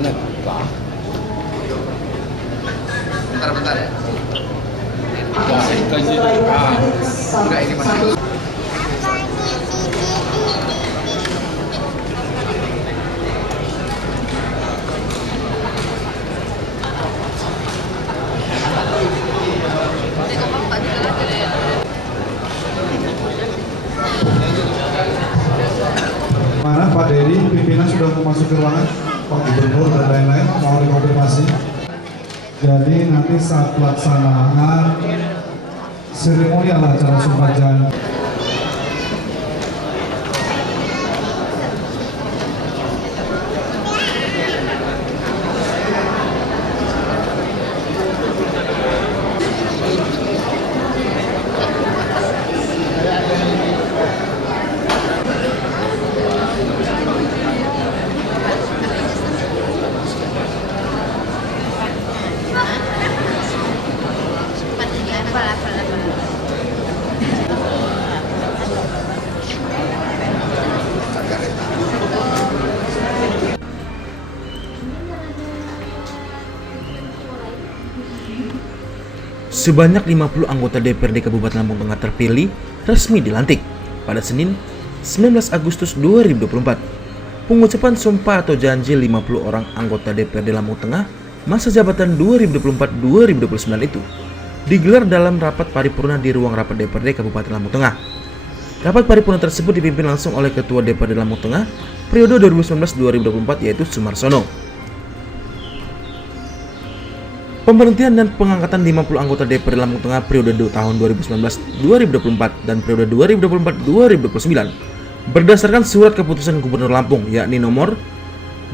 Bentar ya. Enggak, ini masih. Mana Pak Dery, pimpinan sudah memasuki ruangan, Pak Gubernur dan lain-lain, mau dikonfirmasi. Jadi nanti saat pelaksanaan seremonial acara Sumpah Janji. Sebanyak 50 anggota DPRD Kabupaten Lampung Tengah terpilih resmi dilantik pada Senin 19 Agustus 2024. Pengucapan sumpah atau janji 50 orang anggota DPRD Lampung Tengah masa jabatan 2024-2029 itu digelar dalam rapat paripurna di ruang rapat DPRD Kabupaten Lampung Tengah. Rapat paripurna tersebut dipimpin langsung oleh Ketua DPRD Lampung Tengah periode 2019-2024 yaitu Sumarsono. Pemberhentian dan pengangkatan 50 anggota DPRD Lampung Tengah periode tahun 2019-2024 dan periode 2024-2029 berdasarkan surat keputusan Gubernur Lampung yakni nomor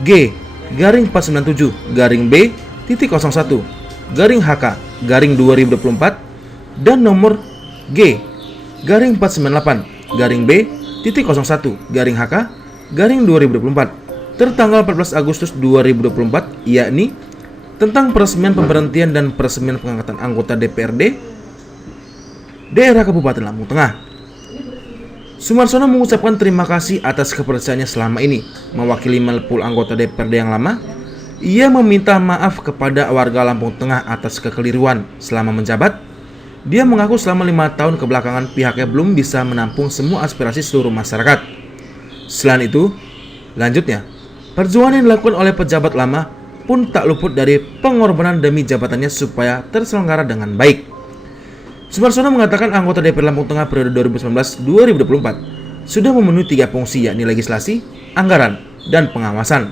G/497-B.01/2024 dan nomor G/498-B.01/HK/2024 tertanggal 14 Agustus 2024 yakni tentang peresmian pemberhentian dan peresmian pengangkatan anggota DPRD daerah Kabupaten Lampung Tengah. Sumarsono mengucapkan terima kasih atas kepercayaannya selama ini mewakili 50 anggota DPRD yang lama. Ia meminta maaf kepada warga Lampung Tengah atas kekeliruan selama menjabat. Dia mengaku selama 5 tahun kebelakangan pihaknya belum bisa menampung semua aspirasi seluruh masyarakat. Selain itu, lanjutnya, perjuangan yang dilakukan oleh pejabat lama pun tak luput dari pengorbanan demi jabatannya supaya terselenggara dengan baik. Sumarsono mengatakan anggota DPR Lampung Tengah periode 2019-2024 sudah memenuhi 3 fungsi yakni legislasi, anggaran, dan pengawasan.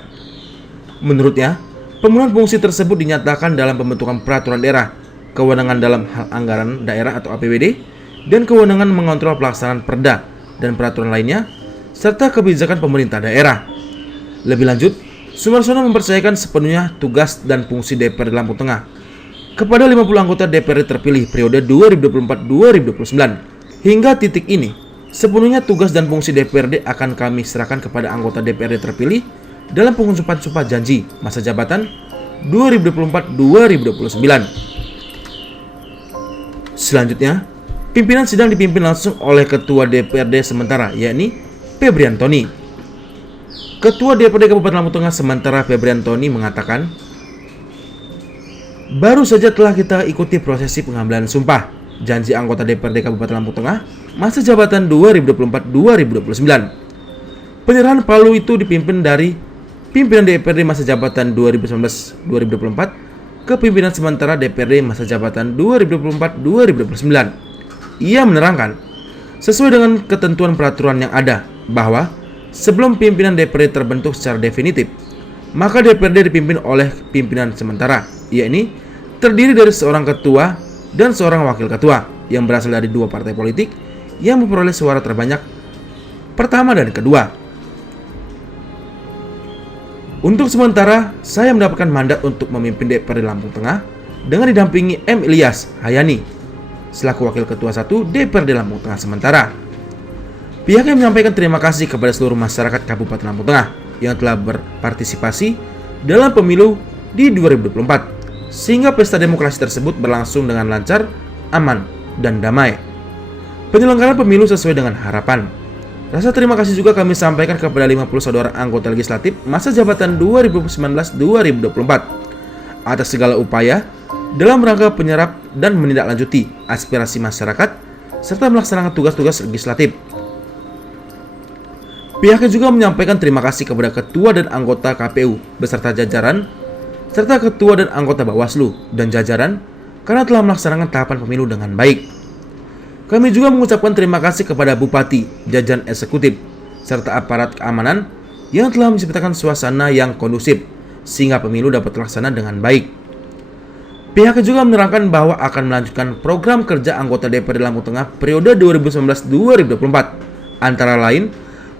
Menurutnya, pemenuhan fungsi tersebut dinyatakan dalam pembentukan peraturan daerah, kewenangan dalam hal anggaran daerah atau APBD, dan kewenangan mengontrol pelaksanaan perda dan peraturan lainnya, serta kebijakan pemerintah daerah. Lebih lanjut, Sumarsono mempercayakan sepenuhnya tugas dan fungsi DPRD Lampung Tengah kepada 50 anggota DPRD terpilih periode 2024-2029. Hingga titik ini, sepenuhnya tugas dan fungsi DPRD akan kami serahkan kepada anggota DPRD terpilih dalam pengucapan sumpah janji masa jabatan 2024-2029. Selanjutnya, pimpinan sidang dipimpin langsung oleh Ketua DPRD sementara yakni Febri Antoni. Ketua DPRD Kabupaten Lampung Tengah sementara Febri Antoni mengatakan, baru saja telah kita ikuti prosesi pengambilan sumpah janji anggota DPRD Kabupaten Lampung Tengah masa jabatan 2024-2029. Penyerahan palu itu dipimpin dari pimpinan DPRD masa jabatan 2019-2024 ke pimpinan sementara DPRD masa jabatan 2024-2029. Ia menerangkan, sesuai dengan ketentuan peraturan yang ada, bahwa sebelum pimpinan DPRD terbentuk secara definitif, maka DPRD dipimpin oleh pimpinan sementara, yakni terdiri dari seorang ketua dan seorang wakil ketua yang berasal dari 2 partai politik yang memperoleh suara terbanyak pertama dan kedua. Untuk sementara, saya mendapatkan mandat untuk memimpin DPRD Lampung Tengah dengan didampingi M. Ilyas Hayani selaku wakil ketua 1 DPRD Lampung Tengah sementara. Pihaknya menyampaikan terima kasih kepada seluruh masyarakat Kabupaten Lampung Tengah yang telah berpartisipasi dalam pemilu di 2024, sehingga pesta demokrasi tersebut berlangsung dengan lancar, aman, dan damai. Penyelenggaraan pemilu sesuai dengan harapan. Rasa terima kasih juga kami sampaikan kepada 50 saudara anggota legislatif masa jabatan 2019-2024 atas segala upaya dalam rangka penyerap dan menindaklanjuti aspirasi masyarakat serta melaksanakan tugas-tugas legislatif. Pihaknya juga menyampaikan terima kasih kepada ketua dan anggota KPU beserta jajaran serta ketua dan anggota Bawaslu dan jajaran karena telah melaksanakan tahapan pemilu dengan baik. Kami juga mengucapkan terima kasih kepada Bupati, jajaran eksekutif, serta aparat keamanan yang telah menciptakan suasana yang kondusif sehingga pemilu dapat terlaksana dengan baik. Pihaknya juga menerangkan bahwa akan melanjutkan program kerja anggota DPRD Lampung Tengah periode 2019-2024, antara lain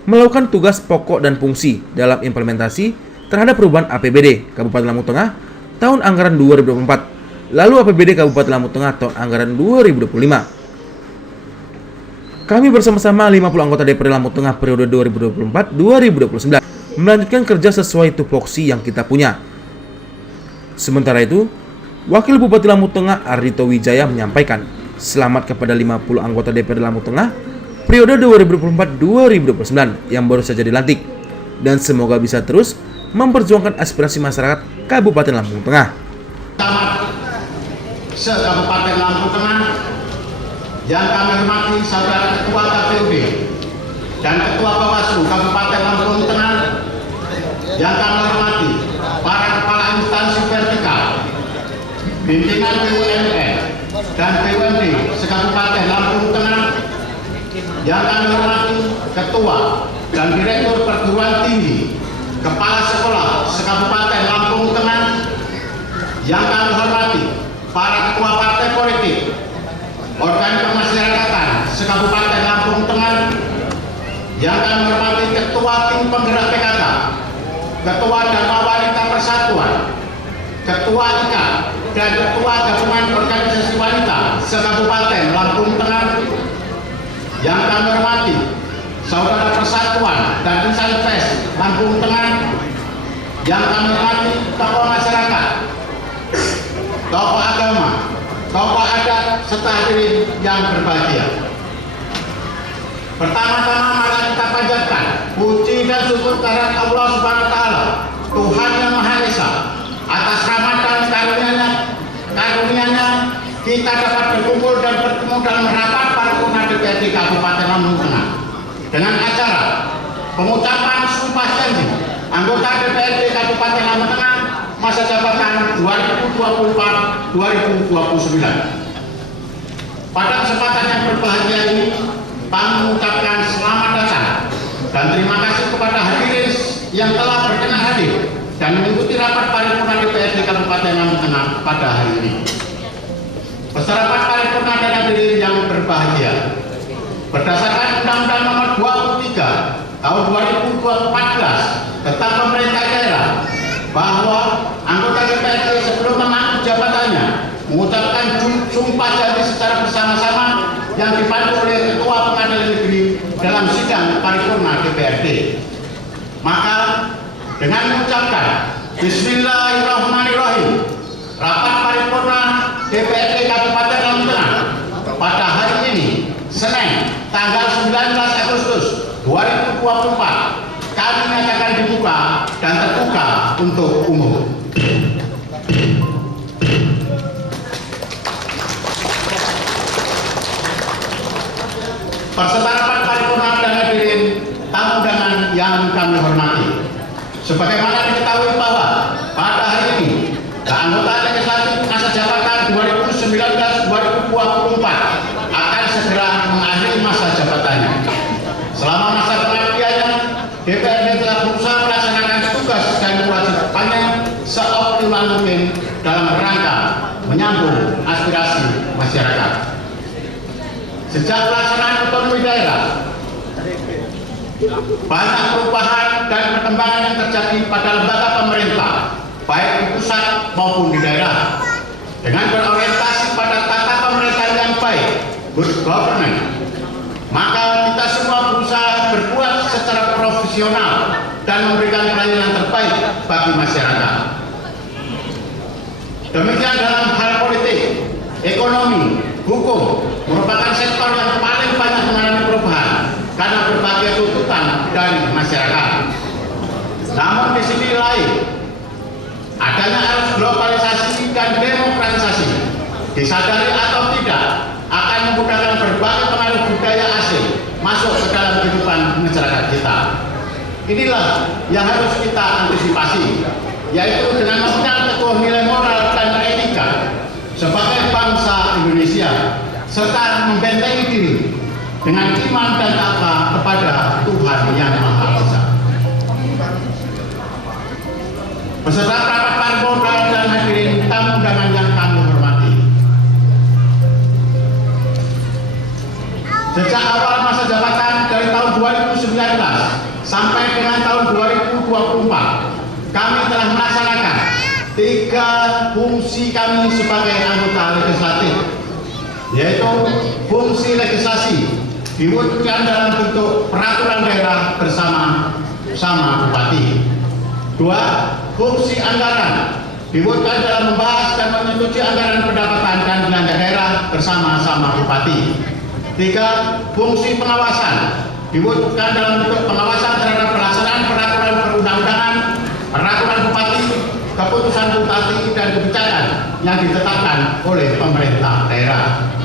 melakukan tugas pokok dan fungsi dalam implementasi terhadap perubahan APBD Kabupaten Lampung Tengah tahun anggaran 2024, lalu APBD Kabupaten Lampung Tengah tahun anggaran 2025. Kami bersama-sama 50 anggota DPRD Lampung Tengah periode 2024-2029 melanjutkan kerja sesuai tupoksi yang kita punya. Sementara itu, Wakil Bupati Lampung Tengah Ardhito Wijaya menyampaikan selamat kepada 50 anggota DPRD Lampung Tengah periode 2024-2029 yang baru saja dilantik, dan semoga bisa terus memperjuangkan aspirasi masyarakat Kabupaten Lampung Tengah. Se-Kabupaten Lampung Tengah yang kami hormati saudara Ketua KPUD dan Ketua Bawaslu Kabupaten Lampung Tengah, yang kami hormati para kepala instansi vertikal, pimpinan BUMN dan BUMD se-Kabupaten Lampung Tengah, yang kami hormati Ketua dan Direktur Perguruan Tinggi, Kepala Sekolah se-Kabupaten Lampung Tengah, yang kami hormati para ketua partai politik, organ kemasyarakatan se-Kabupaten Lampung Tengah, yang kami hormati Ketua Tim Penggerak PKK, Ketua Dharma Wanita Persatuan, Ketua IKA, dan Ketua Gabungan Organisasi Wanita se-Kabupaten Lampung Tengah, yang kami hormati Saudara Persatuan dan Insan Pers Lampung Tengah, yang kami hormati tokoh masyarakat, tokoh agama, tokoh adat, serta hadirin yang berbahagia. Pertama-tama mari kita panjatkan puji dan syukur kehadirat Allah Subhanahu wa taala, Tuhan yang Maha Esa, atas rahmat dan karunia-Nya kita dapat berkumpul dan bertemu dalam rapat paripurna DPRD Kabupaten Lampung Tengah dengan acara pengucapan sumpah janji anggota DPRD Kabupaten Lampung Tengah masa jabatan 2024-2029. Pada kesempatan yang berbahagia ini, kami mengucapkan selamat datang dan terima kasih kepada hadirin yang telah berkenan hadir dan mengikuti rapat paripurna DPRD Kabupaten Lampung Tengah pada hari ini. Peserta rapat paripurna dan hadirin yang berbahagia, berdasarkan Undang-Undang Nomor 23 Tahun 2014 tentang pemerintah daerah, bahwa anggota DPRD sebelum mengambil jabatannya mengucapkan sumpah janji secara bersama-sama yang dipandu oleh Ketua Pengadilan Negeri dalam sidang paripurna DPRD. Maka dengan mengucapkan Bismillahirrahmanirrahim, rapat paripurna DPRD Kabupaten Lampung Tengah pada hari ini, Senin, tanggal 19 Agustus 2024, kami nyatakan dibuka dan terbuka untuk umum. Peserta rapat paripurna dan hadirin tamu undangan yang kami hormati, sebagaimana diketahui bahwa pada hari ini anggota legislatif masa jabatan 2019-2024 akan segera mengakhiri masa jabatannya. Selama masa pengabdiannya, DPRD telah berusaha melaksanakan tugas dan kewajibannya seoptimal mungkin dalam rangka menyambung aspirasi masyarakat. Sejak pelaksanaan otonomi daerah, banyak perubahan dan perkembangan yang terjadi pada lembaga pemerintah, baik di pusat maupun di daerah, dengan berorientasi pada tata pemerintahan yang baik, good governance. Maka kita semua berusaha berbuat secara profesional dan memberikan pelayanan terbaik bagi masyarakat. Demikian dalam hal politik, ekonomi, hukum merupakan sektor yang paling banyak mengalami perubahan karena berbagai masyarakat. Namun di sini lain, adanya arus globalisasi dan demokratisasi, disadari atau tidak, akan memudahkan berbagai pengaruh budaya asing masuk ke dalam kehidupan masyarakat kita. Inilah yang harus kita antisipasi, yaitu dengan memegang teguh nilai moral dan etika sebagai bangsa Indonesia, serta membentengi diri dengan iman dan takwa kepada Tuhan Yang Maha Esa. Beserta rapat paripurna dan hadirin tamu undangan yang kami hormati. Sejak awal masa jabatan dari tahun 2019 sampai dengan tahun 2024, kami telah melaksanakan 3 fungsi kami sebagai anggota legislatif, yaitu fungsi legislasi diwujudkan dalam bentuk peraturan daerah bersama bupati. 2. Fungsi anggaran diwujudkan dalam membahas dan menyetujui anggaran pendapatan dan belanja daerah bersama bupati. 3. Fungsi pengawasan diwujudkan dalam bentuk pengawasan terhadap pelaksanaan peraturan perundang-undangan, peraturan bupati, keputusan bupati dan kebijakan yang ditetapkan oleh pemerintah daerah.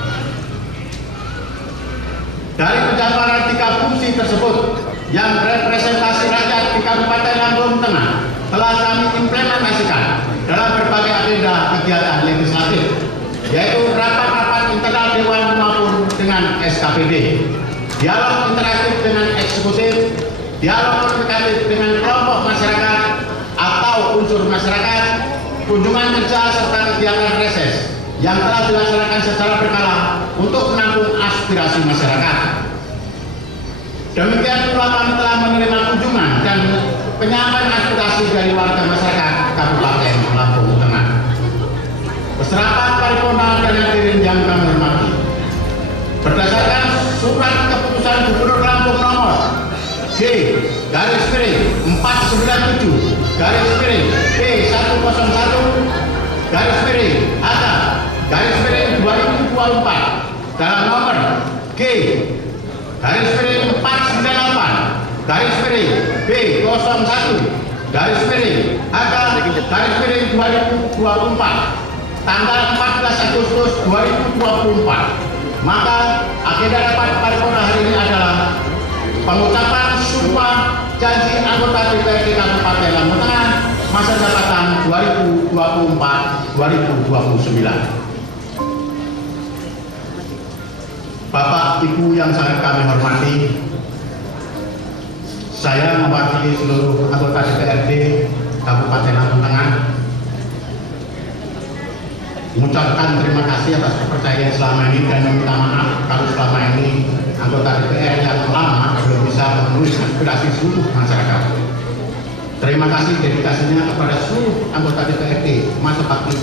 Dari penjabaran 3 fungsi tersebut, yang representasi rakyat di Kabupaten Lampung Tengah telah kami implementasikan dalam berbagai agenda kegiatan legislatif, yaitu rapat-rapat internal Dewan maupun dengan SKPD, dialog interaktif dengan eksekutif, dialog komunikatif dengan kelompok masyarakat atau unsur masyarakat, kunjungan kerja serta kegiatan reses yang telah dilaksanakan secara berkala untuk menampung aspirasi masyarakat. Demikian pula kami telah menerima kunjungan dan penyampaian aspirasi dari warga masyarakat Kabupaten Lampung Tengah. Beserta paripurna dan hadirin yang kami hormati, berdasarkan surat keputusan Gubernur Lampung nomor G/497/P101/2024 dalam nomor G/498/B01/2024 tanggal 14 Agustus 2024, maka agenda rapat paripurna hari ini adalah pengucapan sumpah janji anggota DPRD Kabupaten Lampung Tengah masa jabatan 2024-2029. Bapak Ibu yang sangat kami hormati, saya mewakili seluruh anggota DPRD Kabupaten Lampung Tengah mengucapkan terima kasih atas kepercayaan selama ini dan meminta maaf kalau selama ini anggota DPR yang lama belum bisa memenuhi aspirasi seluruh masyarakat. Terima kasih dedikasinya kepada seluruh anggota DPRD masa bakti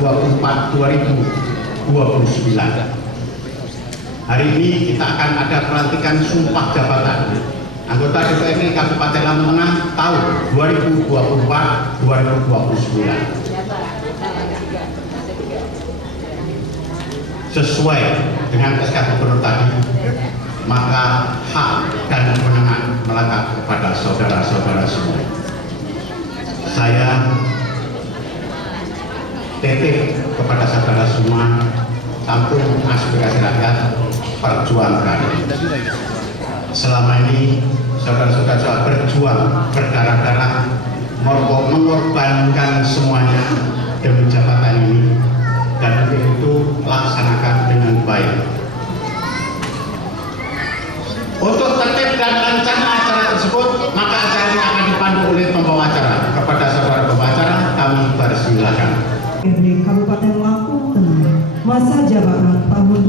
2024-2029. Hari ini kita akan ada pelantikan sumpah jabatan anggota DPRD Kabupaten Lampung Tengah tahun 2024-2029. Sesuai dengan SK Gubernur tadi, maka hak dan kewenangan melekat kepada saudara-saudara semua. Saya titip kepada saudara semua, tampung aspirasi rakyat, perjuangkan. Selama ini saudara-saudara berjuang berdarah-darah, mengorbankan semuanya demi jabatan ini, dan untuk itu laksanakan dengan baik. Untuk tertib dan lancarnya acara tersebut, maka acara ini akan dipandu oleh pembawa acara. Kepada saudara pembawa acara, kami persilakan. Kabupaten Lampung Tengah masa jabatan tahun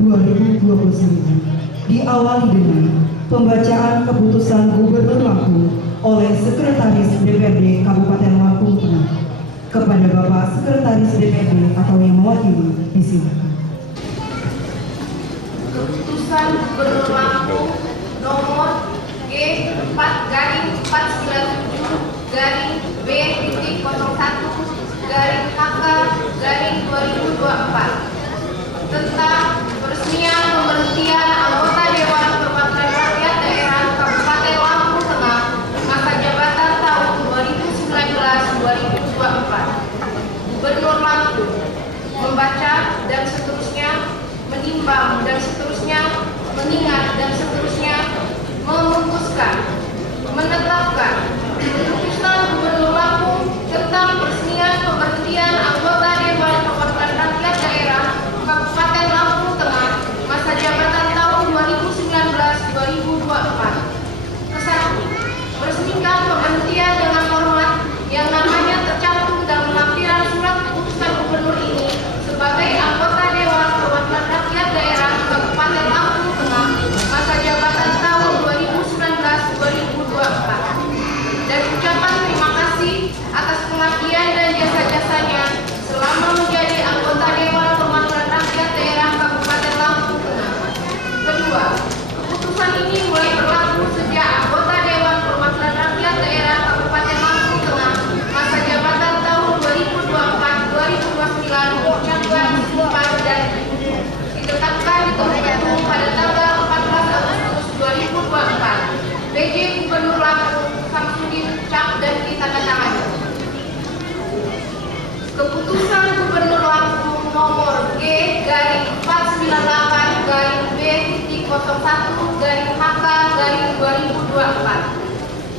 2024-2029 diawali dengan pembacaan keputusan Gubernur Lampung oleh Sekretaris DPRD Kabupaten Lampung Tengah. Kepada Bapak Sekretaris DPRD atau yang mewakili, disilakan. Keputusan Gubernur Lampung nomor G/4-B.01/HK/2024 tentang peresmian pemberhentian anggota Dewan Perwakilan Rakyat Daerah Kabupaten 2024. Gubernur Lampung membaca dan seterusnya, menimbang dan seterusnya, mengingat dan seterusnya, memutuskan, menetapkan keputusan Gubernur Lampung tentang peresmian pemberhentian anggota Dewan Perwakilan Rakyat Daerah Kabupaten Lampung Tengah masa jabatan tahun 2019-2024. Kesatu, meresmikan pemberhentian dengan hormat yang namanya tercantum dalam lampiran surat keputusan Gubernur ini sebagai anggota Dewan Perwakilan Rakyat Daerah Kabupaten Lampung Tengah masa jabatan tahun 2019-2024. Dan ucapan terima kasih atas pengabdian dan jasa-jasanya selama menjadi anggota Dewan Perwakilan Rakyat Daerah Kabupaten Lampung Tengah. Kedua, keputusan ini mulai berlaku sejak anggota Dewan Perwakilan Rakyat Daerah Kabupaten Lampung Tengah masa jabatan tahun 2024-2029 yang disumpah dan ditetapkan di Tumputung pada tanggal 14 Agustus 2024. PJ Gubernur Lampung Samsudin Cap dan ditandatangani. Keputusan Gubernur Lampung nomor G-B-01-B-01-HK-2024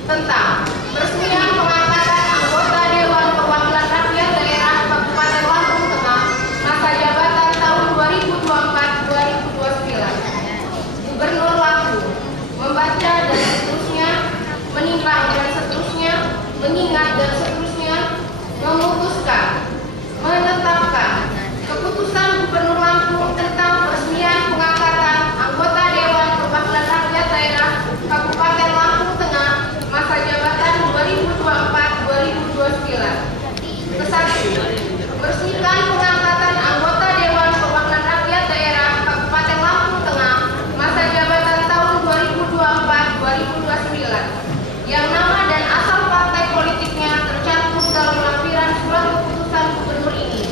tentang peresmian pengangkatan anggota Dewan Perwakilan Rakyat Daerah Kabupaten Lampung Tengah masa jabatan tahun 2024-2029. Gubernur Lampung membaca dan seterusnya, menimbang dan seterusnya, mengingat dan seterusnya, memutuskan, menetapkan keputusan Gubernur Lampung tentang peresmian pengangkatan anggota Dewan Perwakilan Rakyat Daerah Kabupaten Lampung Tengah masa jabatan 2024-2029. Kesatu, meresmikan pengangkatan anggota Dewan Perwakilan Rakyat Daerah Kabupaten Lampung Tengah masa jabatan tahun 2024-2029 yang nama dan asal partai politiknya tercantum dalam lampiran surat keputusan Gubernur ini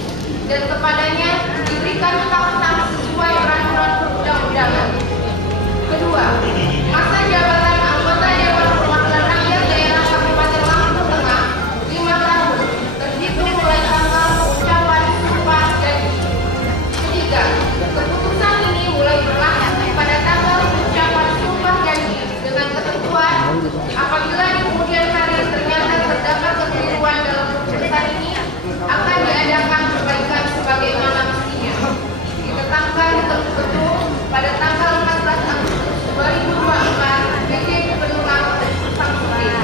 dan kepadanya diberikan hak sesuai peraturan perundang-undangan. Kedua, masa jabatan anggota Dewan Perwakilan Rakyat Daerah Kabupaten Lampung Tengah 5 tahun terhitung mulai tanggal ucapan sumpah janji. Ketiga, keputusan ini mulai berlaku pada tanggal ucapan sumpah janji dengan ketentuan apabila di kemudian hari ternyata terdapat kekeliruan dalam keputusan ini akan diadakan perbaikan sebagaimana mestinya. Ditetapkan betul pada tanggal 14 Agustus 2024 PJ Gubernur Lampung Samsudin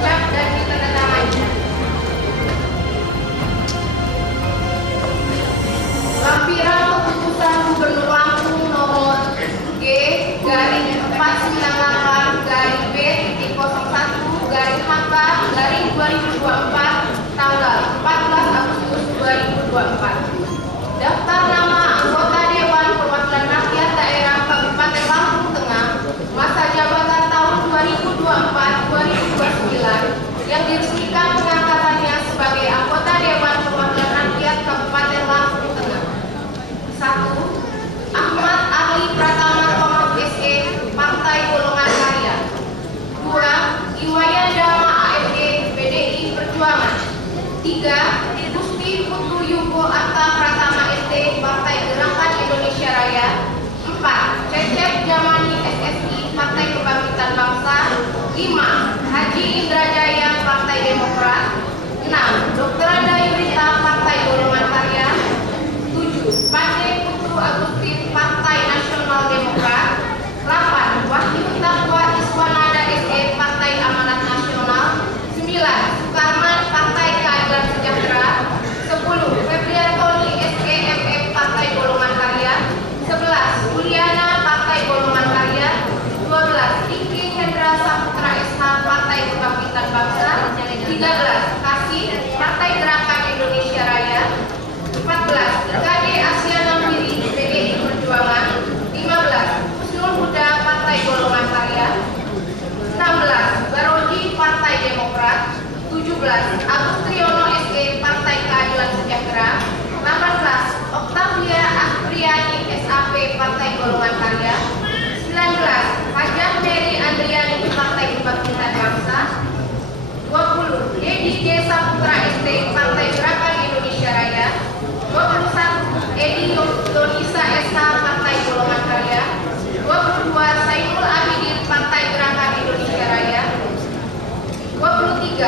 Cap dan ditandatangani. Lampiran keputusan Gubernur Lampung nomor G-B-01-HK-2024 tanggal 14 Agustus 2024. Daftar nama anggota Dewan Perwakilan Rakyat Daerah Kabupaten Lampung Tengah masa jabatan tahun 2024-2029 yang diresmikan pengangkatannya sebagai anggota Dewan Perwakilan Rakyat Kabupaten Lampung Tengah. 1. Ahmad Ali Pratama Thomas SE, Partai Golongan Karya. 2. Iwayan Dama AFD, PDI Perjuangan. 3. Gusti Putu Yugo Arta Pratama ST, Partai Gerakan Indonesia Raya. 4. Cecep Jamani SSI, Partai Kebangkitan Bangsa. 5. Haji Indra Jaya, Partai Demokrat. 6. Dr. Anda Yurita, Partai Golongan Karya. 7. Pandey Putu Agustin, Partai Nasional Demokrat. 8. Wahyu Taqwa Iswanada SE, Partai Amanat Nasional. 9. Sukarman, Partai Keadilan Sejahtera. 10. Febriantoni SEMF, Partai Golongan Karya. 11. Juliana, Partai Golongan Karya. 12. Diki Hendra Saputra SH, Partai Kebangkitan Bangsa. 13.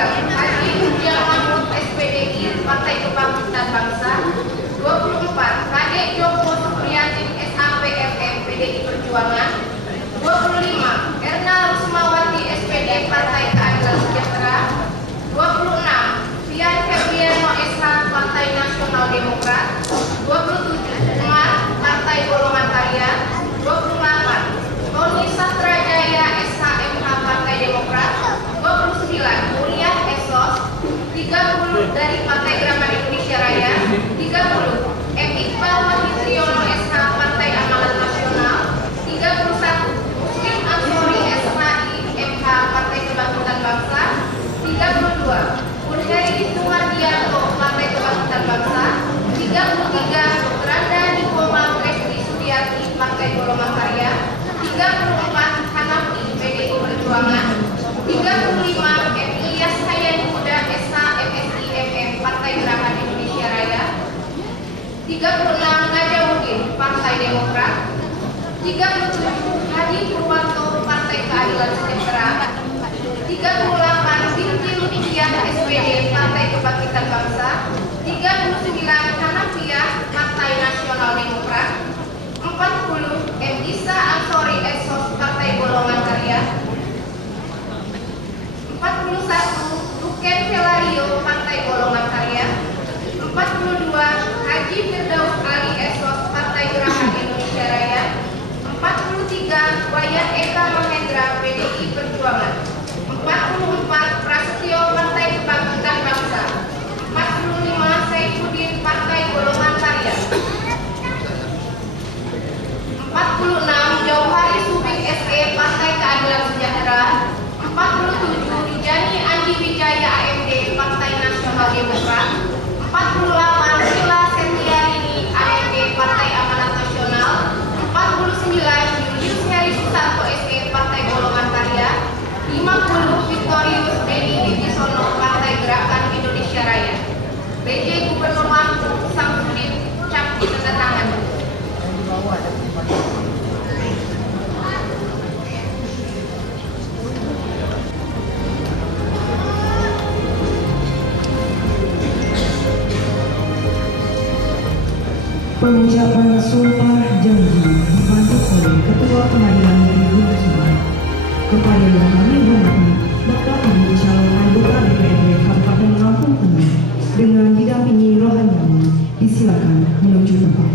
Haji Ujang Mahmud SPDI Partai Kebangkitan Bangsa. 24 Kadek Joko Supriyatin SAPMM PDI Perjuangan. 25 Erna Rusmawati SPD Partai Keadilan Sejahtera. 26 Fian Febriano SH Partai Nasional Demokrat. 27 Umar Partai Golongan Karya. 28 Tony Satrajaya SH MH Partai Demokrat. 29 Mulia Esos. 30 dari Partai Gerakan Indonesia Raya. 30 M. Iqbal Wahitriono SH Partai Amanat Nasional. 31 Muslim Ansori SHI MH Partai Kebangkitan Bangsa. 32 Urheri Suhardianto Partai Kebangkitan Bangsa. 33 Randa Nikoma Presti Sudiati Partai Golongan Karya. 34 Hanafi PDI Perjuangan. 35 M. Ilyas Hayani Muda SH MSI MM Partai Gerakan Indonesia Raya. 36 Najawudin Partai Demokrat. 37 Hadi Purwanto Partai Keadilan Sejahtera. 38 Binti Lutfiah SPD Partai Kebangkitan Bangsa. 39 Hanafiah Partai Nasional Demokrat. 40 M. Isa Ansori Esos Partai Golongan Karya. 41 Duken Velario Partai Golongan Karya. 42 Haji Firdaus Ali Esos Partai Gerakan Indonesia Raya. 43 Wayan Eka Mahendra PDI Perjuangan. 44 Prasetyo Partai Kebangkitan Bangsa. 45 Saifuddin Partai Golongan Karya. 46 Jauhari Subing SE Partai Keadilan Sejahtera. 47 Rijani Andi Wijaya AMD Partai Nasional Demokrat. 48 Sila Sentiarini AMD Partai Amanat Nasional. 49 Julius Heri Susanto SE Partai Golongan Karya. 50 Victorius Denny Wibisono Partai Gerakan Indonesia Raya. PJ Gubernur Lampung Samsudin Cap ditandatangan. Pengucapan sumpah janji dibantu oleh Ketua Pengadilan Negeri Gunung Sungai. Kepada yang kami hormati Bapak Ibu calon anggota DPRD Kabupaten Lampung Tengah dengan didampingi rohaniawan, disilakan menuju tempat.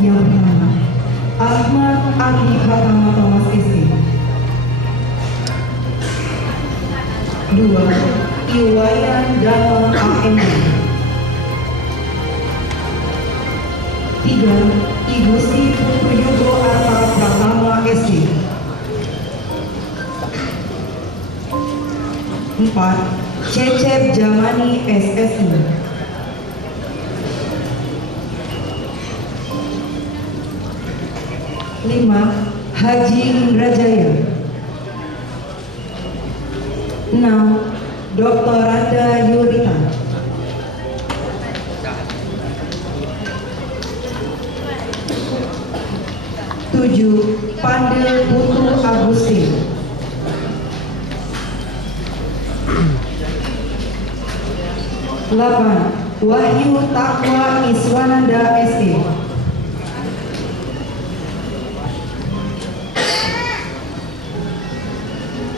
Yang pertama, Ahmad Andi Pratama Thomas SE. 2 Iwayan Dama AMD. 3 Igusti Putruyugo Arta Pratama SC. 4 Cecep Jamani SSI. 5 Haji Indrajaya. 6 Dr. Randa Yurita. 7 Pandel Putu Agustin. 8 Wahyu Takwa Iswananda SE.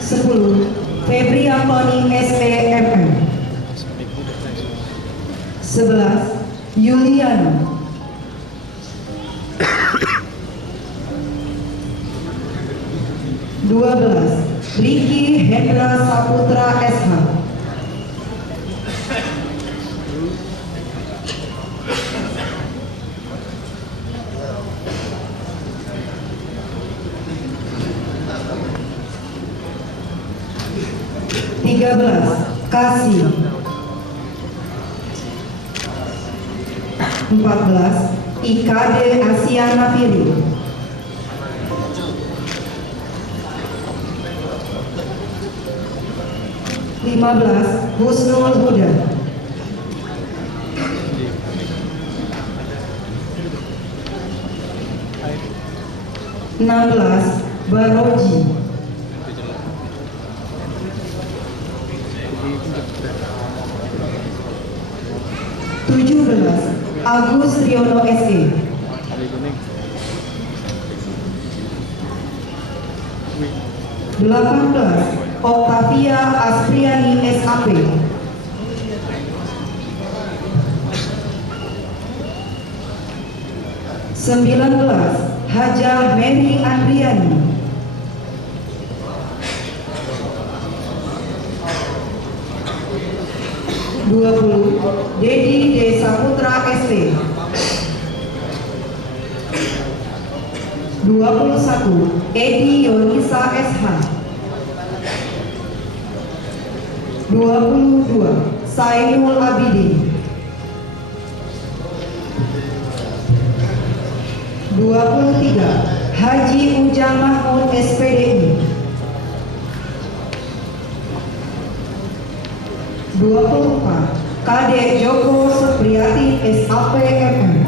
10 Febri Antoni SPMM. 11 Yuliana. 12 Riki Hendra Saputra SH. 13 Kasih. 14 IKD Asiana Firi. 15 Husnul Huda. 16 Baroji. 17. Agus Riono SE. 18. Octavia Aspriani SAP. 19. Hajah Mary Andriani. 20. Dedi Desa Putra ST. 21. Edi Yonisa SH. 22. Sainul Abidin. 23. Haji Ujang Mahmud SPDI. 24. Kadek Joko Supriyati SAPMM.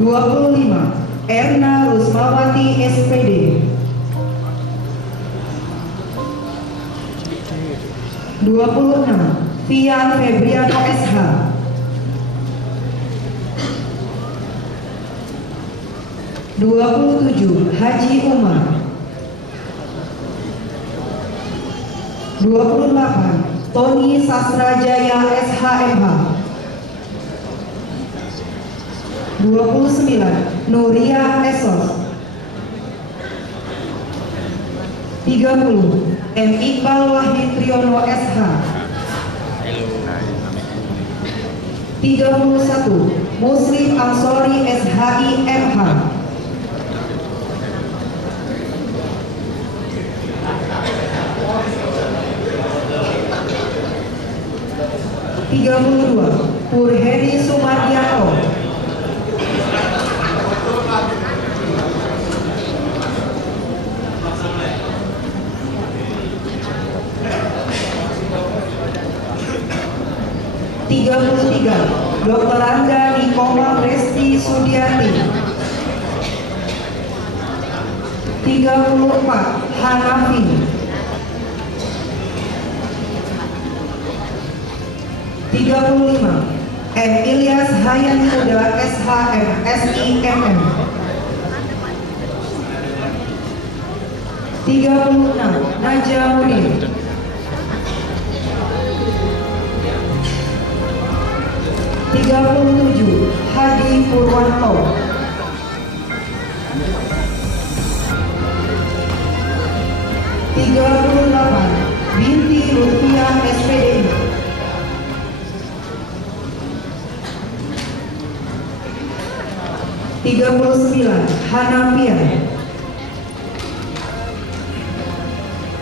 25. Erna Rusmawati SPD. 26. Fian Febriano SH. 27. Haji Umar. 28. Tony Sasrajaya SHMH. 29. Nuria Esos. 30. M. Iqbal Wahid Triono SH. 31. Muslim Ansori SHI MH. 32. Purheri Sumardianto. 33. Dr. Anda Nikoma Resti Sudiati. 34. Hanafi. 35. M. Ilyas Hayat Muda SHM SIMM. 36. Najamuddin. 37. Hadi Purwanto. 38. Binti Lutfiah SPDI. 39. Hanafiah.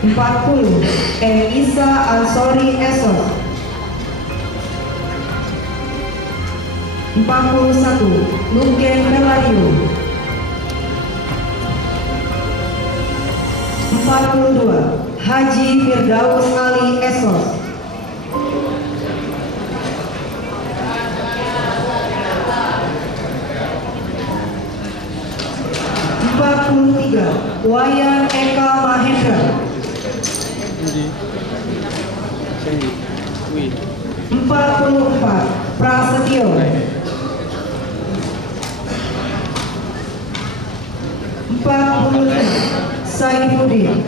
40. M. Isa Ansori Esos. 41. Nugen Melayu. 42. Haji Firdaus Ali Esos. 43. Wayan Eka Mahendra. 44. Prasetyo. 45. Saifuddin.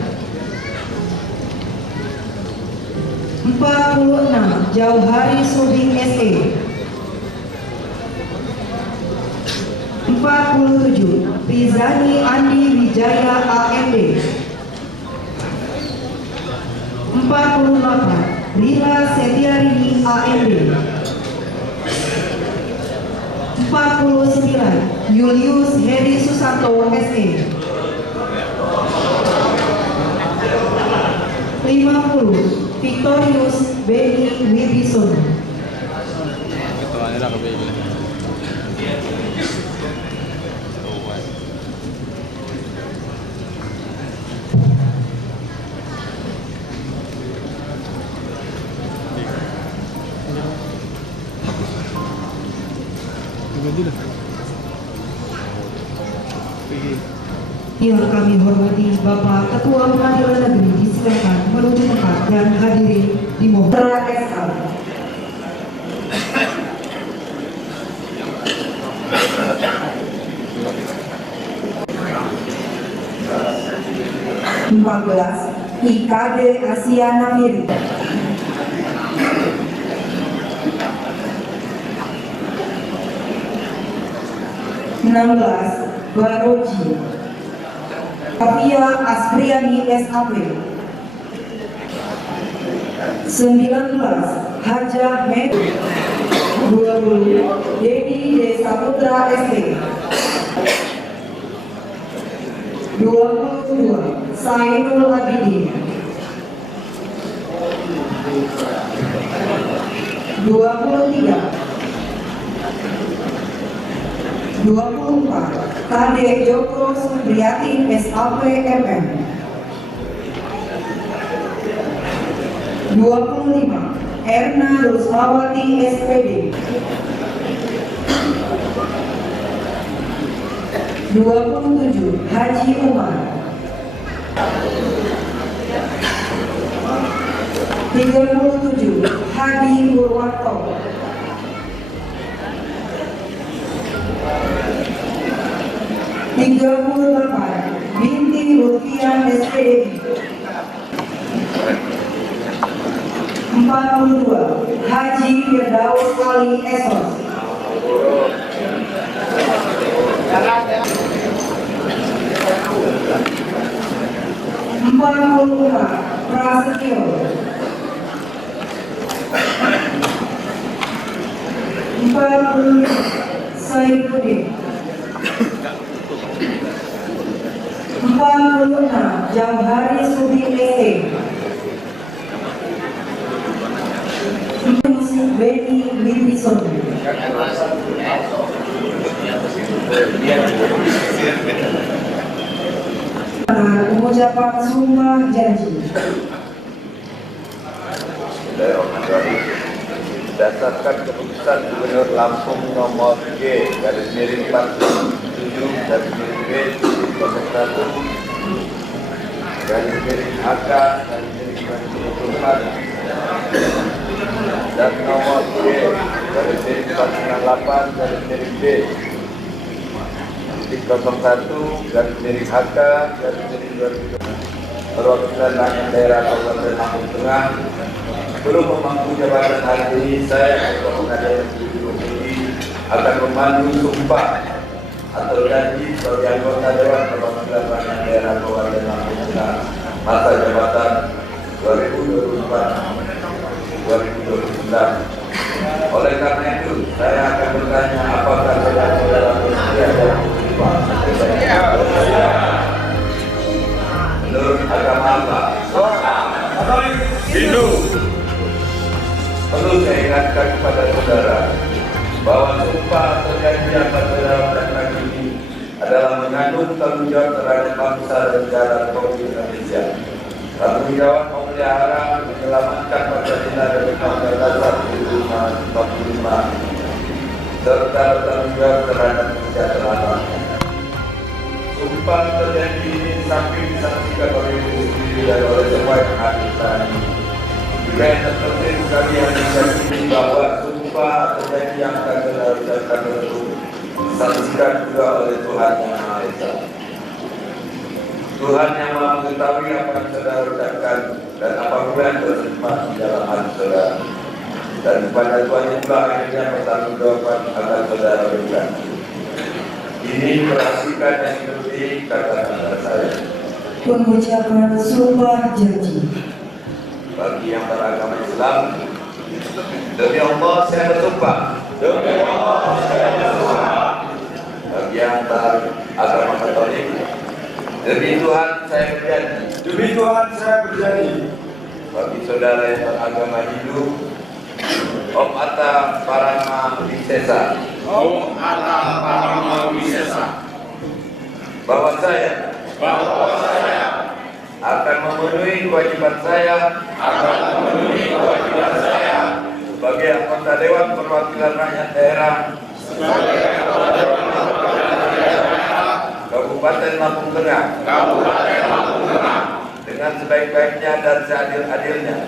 46. Jauhari Suding SE. 47. Rizani Andi Wijaya AMD. 48. Rila Setiarini AMD. 49. Julius Hedi Susanto SE. 50. Victorius Beni Wibison. Yang kami hormati Bapak Ketua Pengadilan Negeri, disilakan menuju tempat dan hadirin dimohon. SH IKD Asia Nafiri. Baroji Kavia Aspriani SAP. 19 Haja Med. 20 Dedi De Saputra ST. 22 Sainul Abidin. 24 Kade Joko Supriyati SAP MM. 25 Erna Rusmawati SPD. 27 Haji Umar. 37 Hadi Purwanto. 38 Binti Lutfian SPD. 42 Haji Firdaus Ali Esos. 44 Prasetyo. 45 Saifuddin. 46 Jamhari Sudin ST. Beni Wibison. Pengucapan sumpah janji. Berdasarkan keputusan Gubernur Lampung nomor G/47 B/01 HK dan nomor G/498 B/01 HK perwakilan rakyat daerah Kabupaten Lampung Tengah belum memangku jabatan hari ini. Saya Ketua akan memandu sumpah atau janji sebagai anggota Dewan Perwakilan Rakyat Daerah Kabupaten Lampung Tengah masa jabatan 2024-2029. Oleh karena itu, saya akan bertanya apakah saudara-saudara bersedia dalam bersumpah menurut agama apa? Hindu. Perlu saya ingatkan kepada saudara bahwa sumpah atau janji yang saudara lakukan ini adalah mengandung tanggung jawab terhadap bangsa dan negara Republik Indonesia. Tanggung jawab memelihara, menyelamatkan Pancasila dan Undang-Undang Dasar 1945 serta tanggung jawab terhadap kesejahteraan bangsa. Sumpah atau janji ini samping disaksikan oleh diri sendiri dan oleh semua yang hadir saat ini. Juga yang terpenting sekali yang diyakini bahwa sumpah atau janji yang akan saudara ucapkan tersebut disaksikan juga oleh Tuhan Yang Maha Esa. Tuhan yang Maha mengetahui apa yang saudara ucapkan dan apapun yang tersimpan di dalam hati saudara. Dan kepada Tuhan juga akhirnya pertanggungjawaban akan saudara berikan. Ini perhatikan yang seperti kata-kata saya. Pengucapan sumpah janji. Bagi yang beragama Islam, demi Allah saya bersumpah. Demi Allah saya bersumpah. Bagi yang beragama Katolik, demi Tuhan saya berjanji. Demi Tuhan saya berjanji. Bagi saudara yang beragama Hindu, Om Atta Parama Wisesa. Om Atta Parama Wisesa. Bahwa saya akan memenuhi kewajiban saya sebagai anggota Dewan Perwakilan Rakyat Daerah Kabupaten Lampung Tengah dengan sebaik-baiknya dan seadil-adilnya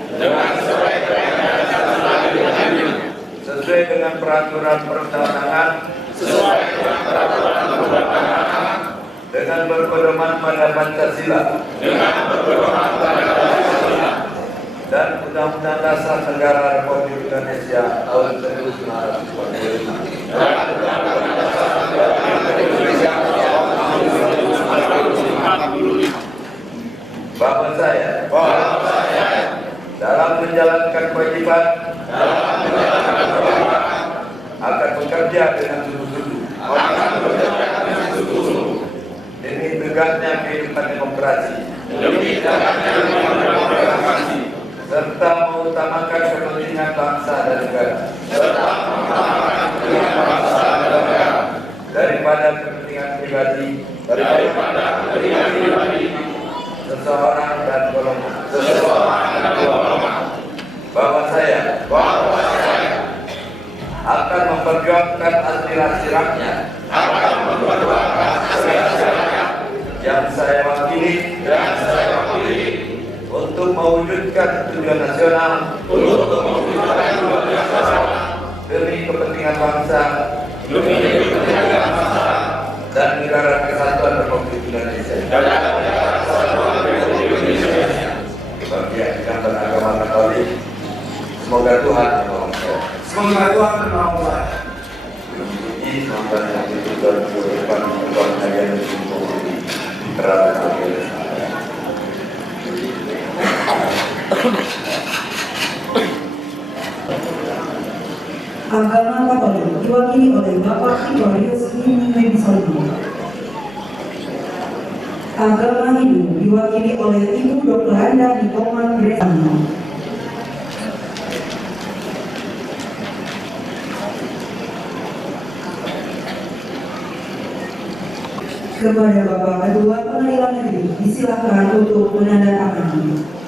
sesuai dengan peraturan perundang-undangan dengan berpedoman pada Pancasila dan Undang-Undang Dasar Negara Republik Indonesia tahun 1945. Bahwa saya dalam menjalankan kewajiban akan bekerja dengan sungguh-sungguh demi tegaknya kehidupan demokrasi serta mengutamakan kepentingan bangsa dan negara daripada kepentingan pribadi seseorang dan golongan. Bahwa saya akan memperjuangkan aspirasi rakyat yang saya wakili untuk mewujudkan tujuan nasional demi kepentingan bangsa dan negara kesatuan Republik Indonesia. Bagi yang beragama Katolik, semoga Tuhan menolong saya. Semoga Tuhan menolong saya. Ini semoga yang ditujukan kehidupan kalian di terhadap kalian. Agama Katolik diwakili oleh Bapak Ignatius Winston. Agama Hindu diwakili oleh Ibu Dr. Anda Nikoman Gresani. Kepada Bapak Ketua Pengadilan Negeri disilakan untuk menandatangani.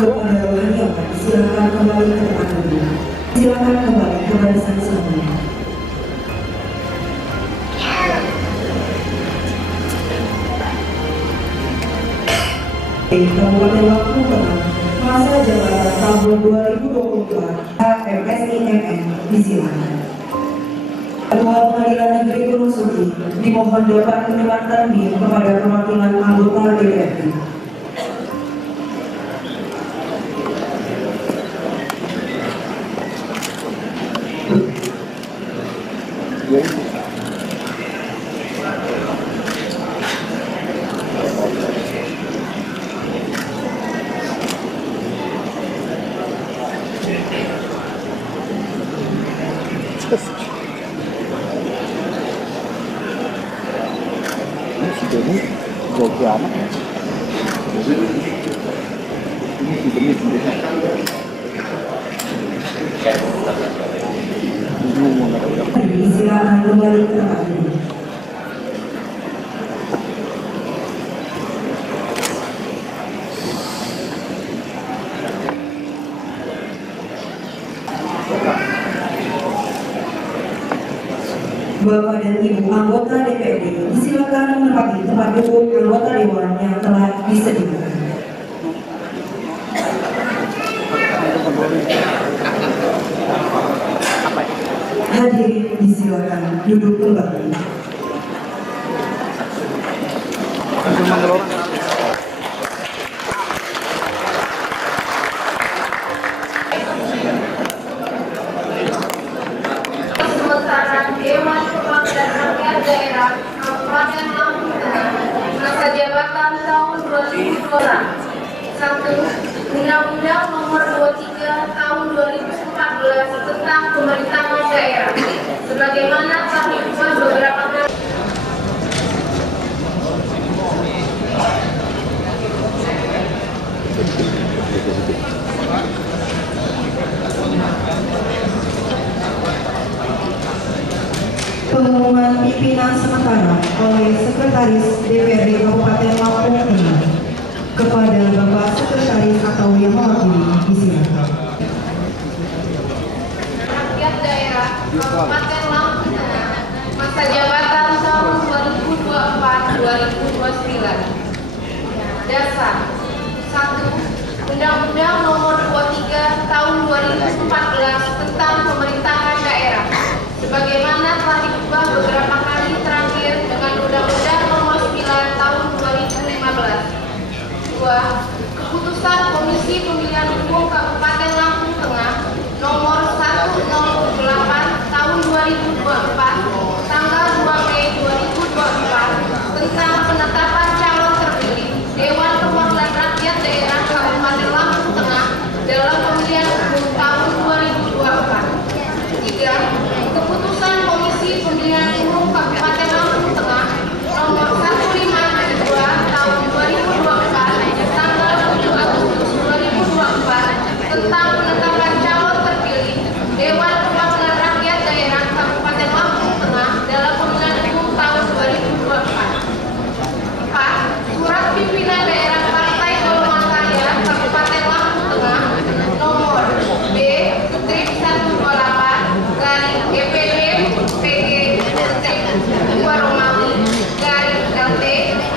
Kepada rohani yang silakan kembali ke tempat duduk. Silakan kembali ke barisan semula. Kabupaten Lampung Tengah, masa jabatan tahun 2024, MSIMN disilakan. Ketua Pengadilan Negeri Gunung Suci dimohon dapat mendengarkan diri kepada perwakilan anggota DPRD. Silakan kembali ke tempat duduk. Bapak dan Ibu anggota DPRD disilakan menempati tempat duduk anggota Dewan yang telah disediakan. Hadirin disilakan duduk kembali. Sementara Dewan Perwakilan Rakyat Daerah Kabupaten Lampung Tengah masa jabatan tahun 2021. 1. Undang-Undang Nomor 23 Tahun 2014 tentang Pemerintahan Daerah, sebagaimana telah diubah beberapa kali. Pengumuman pimpinan sementara oleh Sekretaris DPRD Kabupaten Lampung Tengah kepada Bapak Sekretaris atau yang mewakili disilakan. Rakyat Daerah Kabupaten Lampung Tengah masa jabatan tahun 2024-2029. Dasar 1. Undang-Undang Nomor 23 Tahun 2014 tentang Pemerintahan Daerah, sebagaimana telah diubah beberapa kali terakhir dengan Undang-Undang Nomor 9 Tahun 2015. 2. Keputusan Komisi Pemilihan Umum Kabupaten Lampung Tengah Nomor 1008 Tahun 2024 tanggal 2 Mei 2024 tentang penetapan calon terpilih Dewan Perwakilan Rakyat Daerah Kabupaten Lampung Tengah dalam pemilihan umum tahun 2024. 3. Keputusan Komisi Pemilihan Umum Kabupaten Lampung Tengah Nomor 1572 Tahun 2024 tanggal 7 Agustus 2024 tentang penetapan calon terpilih Dewan Perwakilan Rakyat Daerah Kabupaten Lampung Tengah dalam pemilihan umum tahun 2024. 4. Surat Pimpinan Daerah Partai Golongan Karya Kabupaten Lampung Tengah Nomor B Strip 128 garing DPD PG Strip 2 Romawi garing LT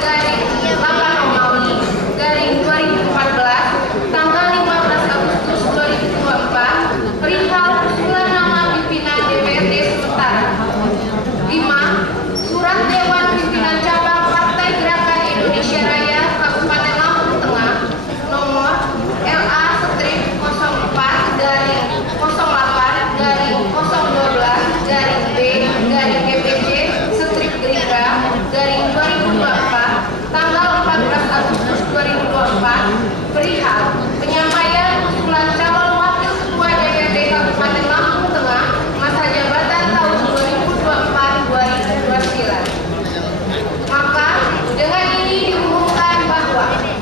garing 8 Romawi garing 2014 tanggal 15 Agustus 2024 perihal usulan nama pimpinan DPRD sementara. 5. Surat Dewan Pimpinan Cabang Partai Gerakan Indonesia Raya Kabupaten Lampung Tengah Nomor LA Strip 04 garing 08 garing 012 garing B garing DPC Strip Gerindra garing 2024 tanggal 14 Agustus 2024 perihal penyampaian usulan calon wakil ketua DPRD Kabupaten Lampung Tengah masa jabatan tahun 2024-2029. Maka dengan ini diumumkan bahwa 1.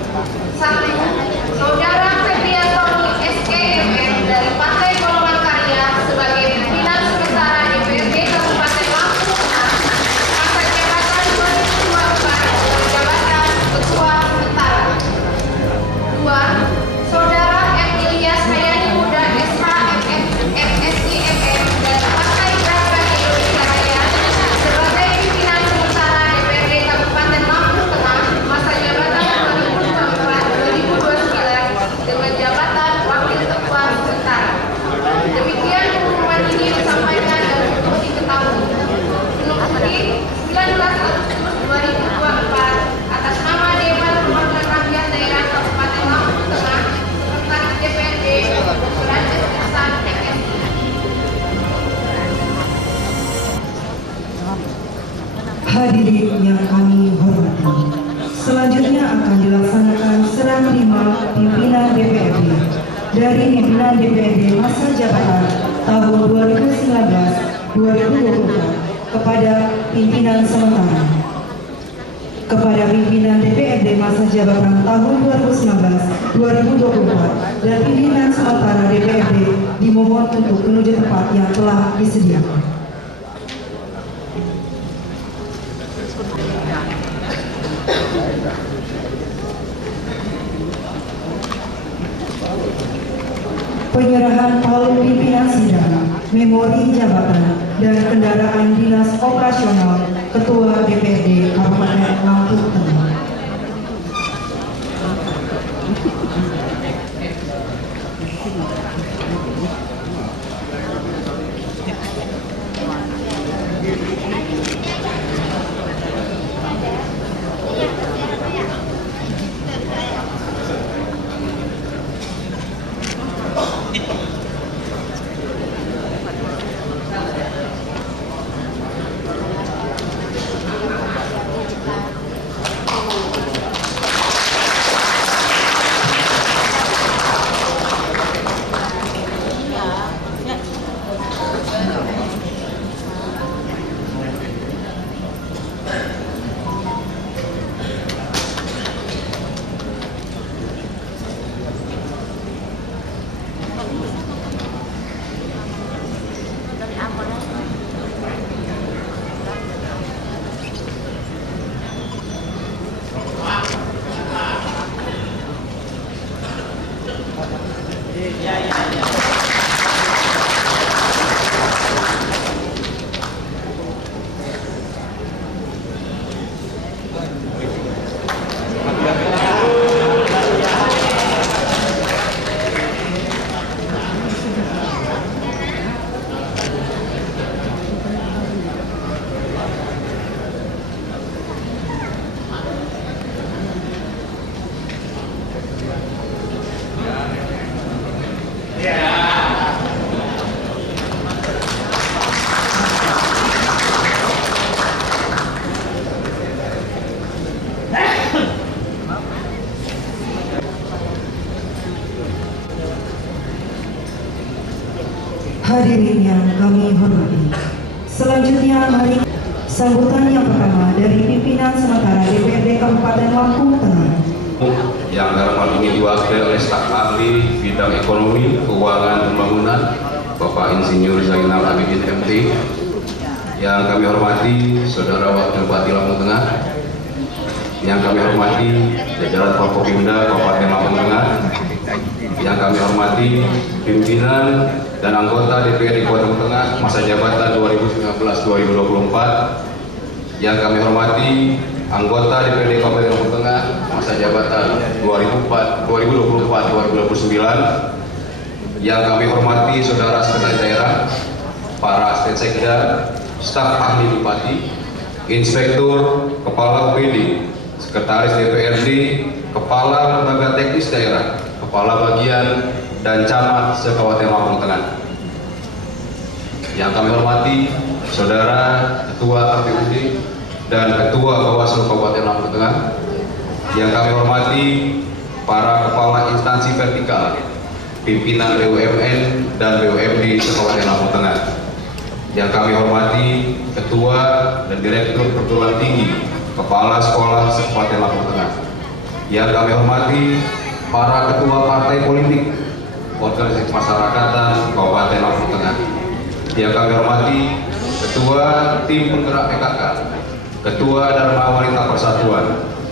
Saudara Febriantoni SKMM dari Partai Golongan Karya sebagai pimpinan sementara DPRD Kabupaten Lampung Tengah masa jabatan 2024 jabatan ketua sementara. 2. Saudara M. Ilyas Hayani Muda SH MSI MM dari Partai Gerakan Indonesia Raya sebagai pimpinan sementara DPRD Kabupaten Lampung Tengah masa jabatan 2024-2029 dengan jabatan wakil ketua sementara. Demikian pengumuman ini disampaikan dan untuk diketahui. Menurut 19 Agustus 2024 atas nama Dewan Perwakilan Rakyat Daerah Kabupaten Lampung Tengah Sekretaris DPRD Berlanjut Ihsan MSI. Hadirin yang kami hormati, selanjutnya akan dilaksanakan serah terima pimpinan DPRD dari pimpinan DPRD masa jabatan tahun 2019-2024 kepada pimpinan sementara. Kepada pimpinan DPRD masa jabatan tahun 2019-2024 dan pimpinan sementara DPRD dimohon untuk menuju tempat yang telah disediakan. Penyerahan palu pimpinan sidang memori jabatan dan kendaraan dinas operasional Ketua DPRD Kabupaten Lampung Tengah. Hadirin yang kami hormati, selanjutnya mari sambutan yang pertama dari pimpinan sementara DPRD Kabupaten Lampung Tengah. Yang dalam hal ini diwakili oleh staf ahli bidang ekonomi, keuangan, pembangunan, Bapak Insinyur Zainal Abidin MT. Yang kami hormati Saudara Wakil Bupati Lampung Tengah. Yang kami hormati jajaran Forkopimda Kabupaten Lampung Tengah. Yang kami hormati pimpinan dan anggota DPRD Kabupaten Lampung Tengah masa jabatan 2019-2024. Yang kami hormati anggota DPRD Kabupaten Lampung Tengah masa jabatan 2024-2029. Yang kami hormati Saudara Sekretaris Daerah, para Sekda, staf ahli Bupati, Inspektur, Kepala UPD, Sekretaris DPRD, Kepala Lembaga Teknis Daerah, Kepala Bagian, dan Camat se-Kabupaten Lampung Tengah. Yang kami hormati Saudara Ketua KPUD dan Ketua Bawaslu Kabupaten Lampung Tengah. Yang kami hormati para kepala instansi vertikal, pimpinan BUMN dan BUMD se-Kabupaten Lampung Tengah. Yang kami hormati Ketua dan Direktur Perguruan Tinggi, Kepala Sekolah se-Kabupaten Lampung Tengah. Yang kami hormati para ketua partai politik, organisasi kemasyarakatan Kabupaten Lampung Tengah. Yang kami hormati Ketua Tim Penggerak PKK, Ketua Dharma Wanita Persatuan,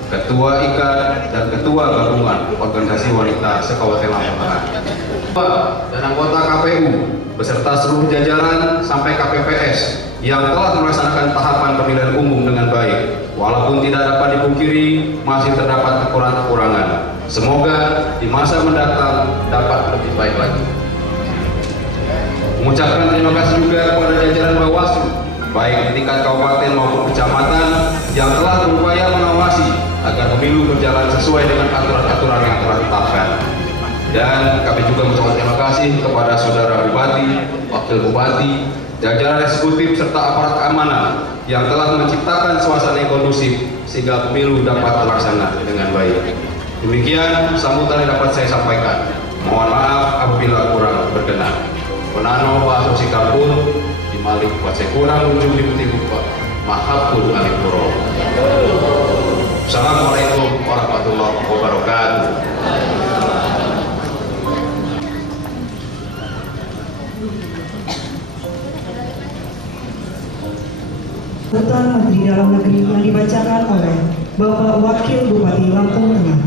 Ketua IKAN, dan Ketua Gabungan Organisasi Wanita se-Kabupaten Lampung Tengah. Dan anggota KPU beserta seluruh jajaran sampai KPPS yang telah melaksanakan tahapan pemilihan umum dengan baik, walaupun tidak dapat dipungkiri masih terdapat kekurangan. Semoga di masa mendatang dapat lebih baik lagi. Mengucapkan terima kasih juga kepada jajaran Bawaslu, baik di tingkat kabupaten maupun kecamatan, yang telah berupaya mengawasi agar pemilu berjalan sesuai dengan aturan-aturan yang telah ditetapkan. Dan kami juga mengucapkan terima kasih kepada Saudara Bupati, Wakil Bupati, jajaran eksekutif serta aparat keamanan yang telah menciptakan suasana yang kondusif sehingga pemilu dapat terlaksana dengan baik. Demikian sambutan yang dapat saya sampaikan. Mohon maaf apabila kurang berkenan. Penano Pak Susi Kampun di Malik buat saya kurang ujung di Pak Mahapun Alipuro. Assalamualaikum warahmatullahi wabarakatuh. Sambutan Menteri Dalam Negeri yang dibacakan oleh Bapak Wakil Bupati Lampung Tengah.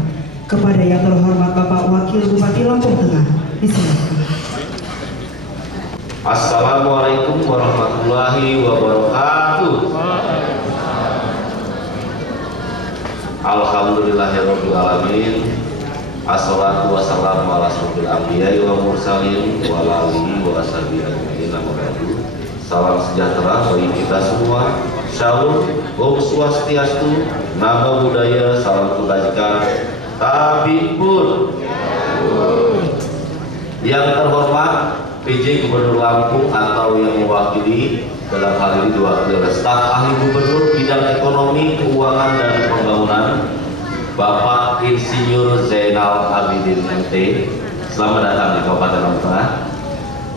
Kepada yang terhormat Bapak Wakil Bupati Lampung Tengah, disilakan. Assalamualaikum warahmatullahi wabarakatuh. Alhamdulillahirabbil alamin. Assalatu wassalamu ala asyrofil anbiya'i wal mursalin wa ala alihi wa sahbihi ajma'in. Salam sejahtera bagi kita semua. Shalom, Om Swastiastu, Namo Buddhaya, salam kebajikan. Tabibur. Yang terhormat PJ Gubernur Lampung atau yang mewakili dalam hal ini diwakili oleh staf ahli gubernur bidang ekonomi, keuangan dan pembangunan, Bapak Insinyur Zainal Abidin MT. Selamat datang di Kabupaten Lampung Tengah.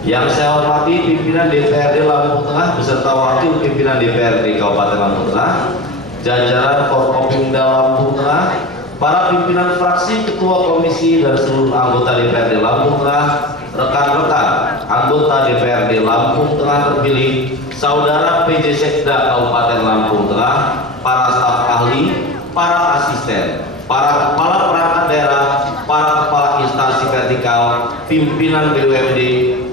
Yang saya hormati pimpinan DPRD Lampung Tengah beserta wakil pimpinan DPRD Kabupaten Lampung Tengah, jajaran Forkopimda Lampung Tengah, para pimpinan fraksi, ketua komisi dan seluruh anggota DPRD Lampung Tengah, rekan-rekan anggota DPRD Lampung Tengah terpilih, saudara PJ Sekda Kabupaten Lampung Tengah, para staf ahli, para asisten, para kepala perangkat daerah, para kepala instansi vertikal, pimpinan BUMD,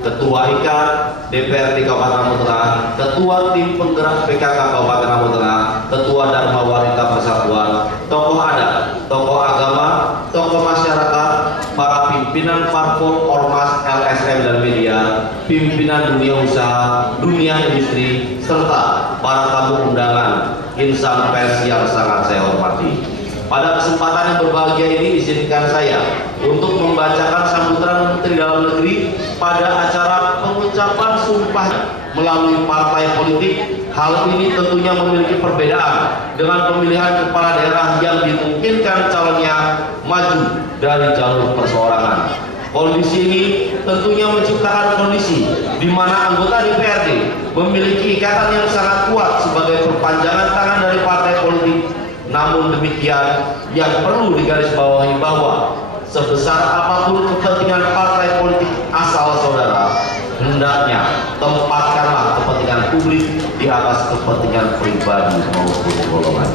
ketua IKAR DPRD Kabupaten Lampung Tengah, ketua tim penggerak PKK Kabupaten Lampung Tengah, ketua Dharma Wanita Persatuan, tokoh adat, tokoh agama, tokoh masyarakat, para pimpinan Parpol, Ormas, LSM dan media, pimpinan dunia usaha, dunia industri, serta para tamu undangan, insan pers yang sangat saya hormati. Pada kesempatan yang berbahagia ini, izinkan saya untuk membacakan sambutan Menteri Dalam Negeri pada acara pengucapan sumpah melalui partai politik. Hal ini tentunya memiliki perbedaan dengan pemilihan kepala daerah yang dimungkinkan calonnya maju dari jalur perseorangan. Kondisi ini tentunya menciptakan kondisi di mana anggota DPRD memiliki ikatan yang sangat kuat sebagai perpanjangan tangan dari partai politik. Namun demikian, yang perlu digarisbawahi bahwa sebesar apapun kepentingan partai politik asal saudara, hendaknya tempatkanlah kepentingan publik di atas kepentingan pribadi maupun golongan.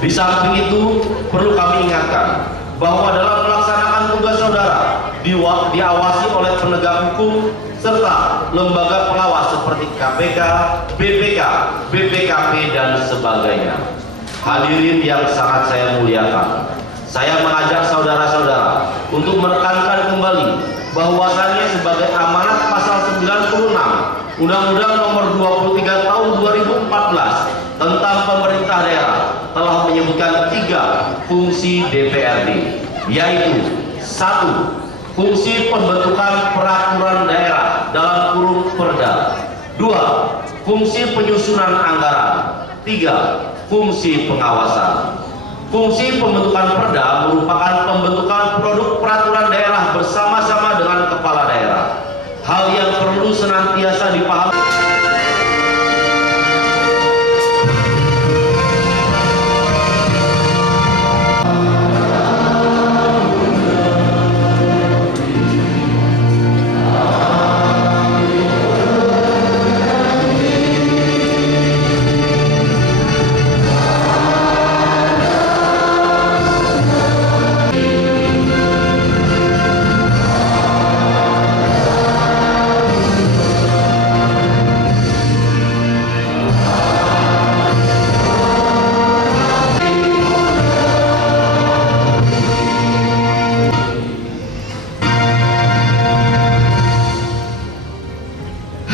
Di samping itu, perlu kami ingatkan bahwa dalam pelaksanaan tugas saudara diawasi oleh penegak hukum serta lembaga pengawas seperti KPK, BPK, BPKP dan sebagainya. Hadirin yang sangat saya muliakan, saya mengajak saudara-saudara untuk menekankan kembali bahwasannya sebagai amanat pasal 96 Undang-Undang Nomor 23 Tahun 2014 tentang pemerintah daerah telah menyebutkan 3 fungsi DPRD, yaitu 1. Fungsi pembentukan peraturan daerah dalam kurung Perda. 2. Fungsi penyusunan anggaran. 3. Fungsi pengawasan. Fungsi pembentukan perda merupakan pembentukan produk peraturan daerah bersama-sama dengan kepala daerah. Hal yang perlu senantiasa dipahami.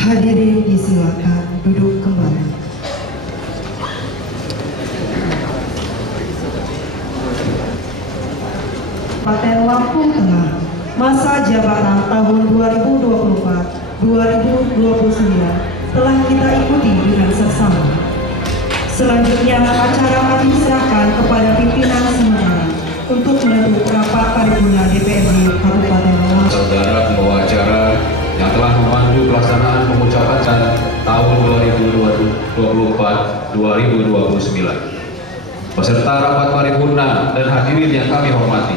Hadirin disilakan duduk kembali. Kabupaten Lampung Tengah, masa jabatan tahun 2024-2029 telah kita ikuti dengan seksama. Selanjutnya acara akan diserahkan kepada pimpinan sementara untuk menutup rapat paripurna DPRD Kabupaten Lampung. Saudara pembawa acara yang telah memandu pelaksanaan pengucapan tahun 2024-2029 beserta rapat paripurna dan hadirin yang kami hormati.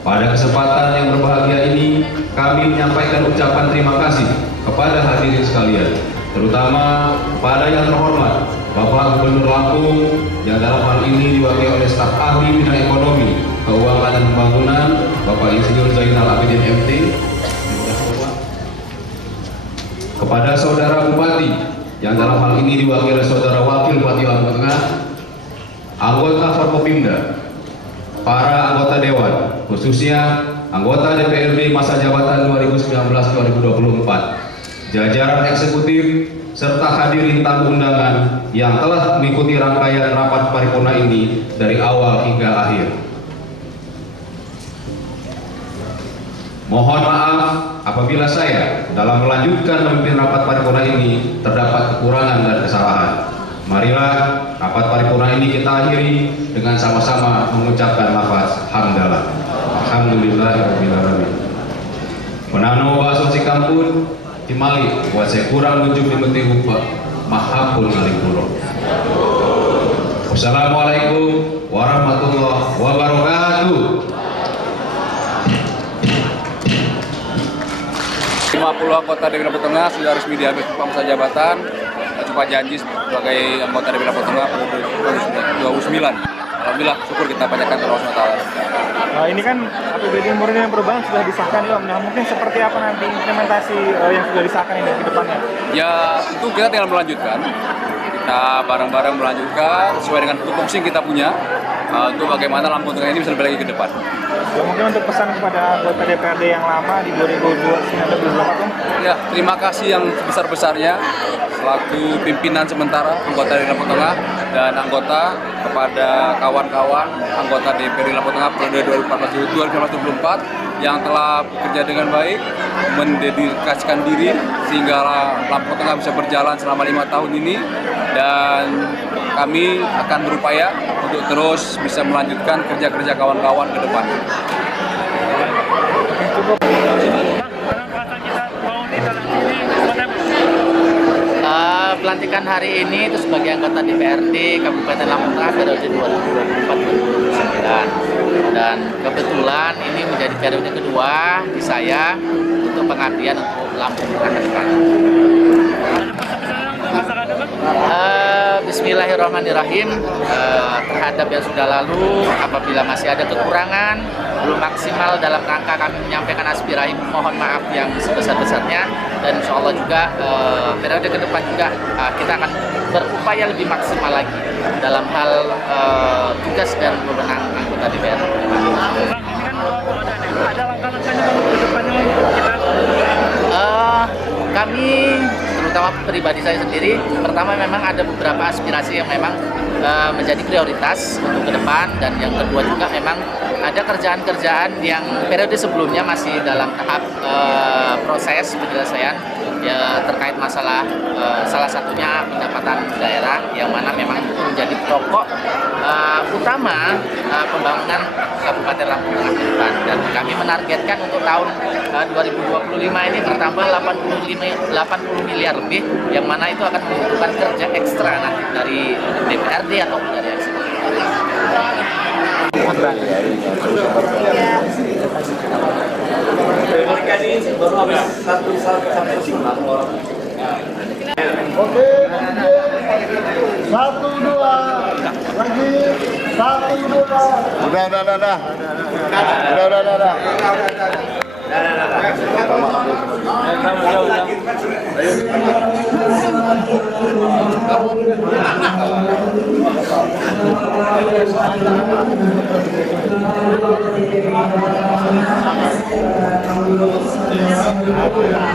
Pada kesempatan yang berbahagia ini, kami menyampaikan ucapan terima kasih kepada hadirin sekalian, terutama kepada yang terhormat Bapak Gubernur Lampung yang dalam hal ini diwakili oleh staf ahli bidang ekonomi, keuangan dan pembangunan, Bapak Insinyur Zainal Abidin MT, kepada Saudara Bupati, yang dalam hal ini diwakili Saudara Wakil Bupati Lampung Tengah, anggota Forkopimda, para anggota Dewan, khususnya anggota DPRD masa jabatan 2019-2024, jajaran eksekutif, serta hadirin tamu undangan yang telah mengikuti rangkaian rapat paripurna ini dari awal hingga akhir. Mohon maaf apabila saya dalam melanjutkan memimpin rapat paripurna ini terdapat kekurangan dan kesalahan. Marilah rapat paripurna ini kita akhiri dengan sama-sama mengucapkan lafaz hamdalah. Alhamdulillahirrahmanirrahim. Menano bahasa sikampun Timali, buat saya kurang lucu di meti hupa, mahapun ngalikulo. Wassalamualaikum warahmatullahi wabarakatuh. 50 anggota DPRD Lampung Tengah sudah resmi diambil masa jabatan, coba janji sebagai anggota DPRD Lampung Tengah pada 2029. Alhamdulillah, syukur kita panjatkan kepada Allah SWT. Nah, ini kan APBD Murni yang perubahan sudah disahkan, ya Om. Nah, mungkin seperti apa nanti implementasi yang sudah disahkan ini ke depannya? Ya, tentu kita tinggal melanjutkan. Kita bareng-bareng melanjutkan sesuai dengan fungsi yang kita punya untuk bagaimana Lampung Tengah ini bisa lebih lagi ke depan. Ya, mungkin untuk pesan kepada anggota DPRD yang lama di 2024, Om? Ya, terima kasih yang sebesar-besarnya selaku pimpinan sementara anggota di Lampung Tengah dan anggota kepada kawan-kawan anggota DPRD Lampung Tengah periode 2014-2024 yang telah bekerja dengan baik, mendedikasikan diri sehingga Lampung Tengah bisa berjalan selama 5 tahun ini, dan kami akan berupaya untuk terus bisa melanjutkan kerja-kerja kawan-kawan ke depan. Pelantikan hari ini itu sebagai anggota DPRD Kabupaten Lampung Tengah periode 2024-2029, dan kebetulan ini menjadi periode kedua di saya untuk pengabdian untuk Lampung Tengah ke depan. Bismillahirrahmanirrahim. Terhadap yang sudah lalu, apabila masih ada kekurangan, belum maksimal dalam rangka kami menyampaikan aspirasi, mohon maaf yang sebesar-besarnya, dan insya Allah juga periode ke depan juga kita akan berupaya lebih maksimal lagi dalam hal tugas dan wewenang anggota DPR. Ada langkah-langkahnya ke depannya kita? Kami, terutama pribadi saya sendiri, pertama memang ada beberapa aspirasi yang memang menjadi prioritas untuk ke depan, dan yang kedua juga memang ada kerjaan-kerjaan yang periode sebelumnya masih dalam tahap proses penyelesaian, ya, terkait masalah salah satunya pendapatan daerah, yang mana memang itu menjadi pokok utama pembangunan Kabupaten Lampung Tengah ke depan, dan kami menargetkan untuk tahun 2025 ini bertambah 80 miliar lebih, yang mana itu akan membutuhkan kerja ekstra nanti dari DPRD atau dari eksekutif. Oke, 1, 2, lagi 1, 2. Udah.